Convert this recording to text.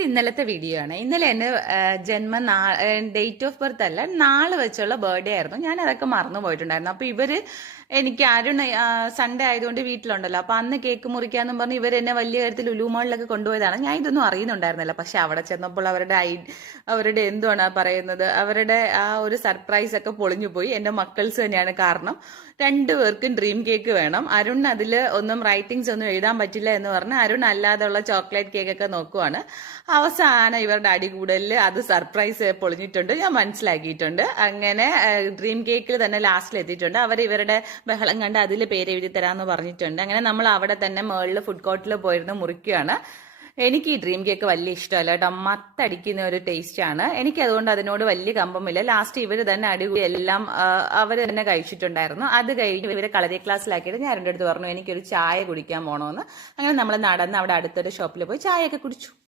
ഇത് ഇന്നലത്തെ വീഡിയോ ആണ്. ഇന്നലെ എന്റെ ഡേറ്റ് ഓഫ് ബർത്ത് അല്ല, നാളെ വെച്ചുള്ള ബർത്ത്ഡേ ആയിരുന്നു. ഞാൻ അതൊക്കെ മറന്നു പോയിട്ടുണ്ടായിരുന്നു. അപ്പൊ ഇവര് എനിക്ക് അരുൺ സൺഡേ ആയതുകൊണ്ട് വീട്ടിലുണ്ടല്ലോ, അപ്പൊ അന്ന് കേക്ക് മുറിക്കാന്നും പറഞ്ഞ് ഇവർ എന്നെ വലിയ കാര്യത്തിൽ ലുലുമാളിലൊക്കെ കൊണ്ടുപോയതാണ്. ഞാൻ ഇതൊന്നും അറിയുന്നുണ്ടായിരുന്നില്ല. പക്ഷെ അവിടെ ചെന്നപ്പോൾ അവരുടെ എന്തുവാണ് പറയുന്നത്, അവരുടെ ആ ഒരു സർപ്രൈസ് ഒക്കെ പൊളിഞ്ഞു പോയി. എന്റെ മക്കൾസ് തന്നെയാണ് കാരണം. രണ്ടുപേർക്കും ഡ്രീം കേക്ക് വേണം. അരുൺ അതിൽ ഒന്നും റൈറ്റിംഗ്സ് ഒന്നും എഴുതാൻ പറ്റില്ല എന്ന് പറഞ്ഞ് അരുൺ അല്ലാതെയുള്ള ചോക്ലേറ്റ് കേക്ക് ഒക്കെ നോക്കുവാണ്. അവസാനം ഇവരുടെ അടികൂടലിൽ അത് സർപ്രൈസ് പൊളിഞ്ഞിട്ടുണ്ട്, ഞാൻ മനസ്സിലാക്കിയിട്ടുണ്ട്. അങ്ങനെ ഡ്രീം കേക്കിൽ തന്നെ ലാസ്റ്റിൽ എത്തിയിട്ടുണ്ട്. അവർ ഇവരുടെ ബഹളം കണ്ട് അതിൽ പേര് എഴുതി തരാമെന്ന് പറഞ്ഞിട്ടുണ്ട്. അങ്ങനെ നമ്മൾ അവിടെ തന്നെ മേളിൽ ഫുഡ് കോർട്ടിൽ പോയിരുന്ന് മുറിക്കുകയാണ്. എനിക്ക് ഈ ഡ്രീം കേക്ക് വലിയ ഇഷ്ടമല്ല കേട്ടോ, മത്തടിക്കുന്ന ഒരു ടേസ്റ്റ് ആണ്. എനിക്ക് അതുകൊണ്ട് അതിനോട് വലിയ കമ്പമില്ല. ലാസ്റ്റ് ഇവർ തന്നെ അടികൂടി എല്ലാം അവർ തന്നെ കഴിച്ചിട്ടുണ്ടായിരുന്നു. അത് കഴിഞ്ഞ് ഇവരെ കളരി ക്ലാസ്സിലാക്കിയിട്ട് ഞാൻ എൻ്റെ അടുത്ത് പറഞ്ഞു എനിക്കൊരു ചായ കുടിക്കാൻ പോകണമെന്ന്. അങ്ങനെ നമ്മൾ നടന്ന് അവിടെ അടുത്തൊരു ഷോപ്പിൽ പോയി ചായയൊക്കെ കുടിച്ചു.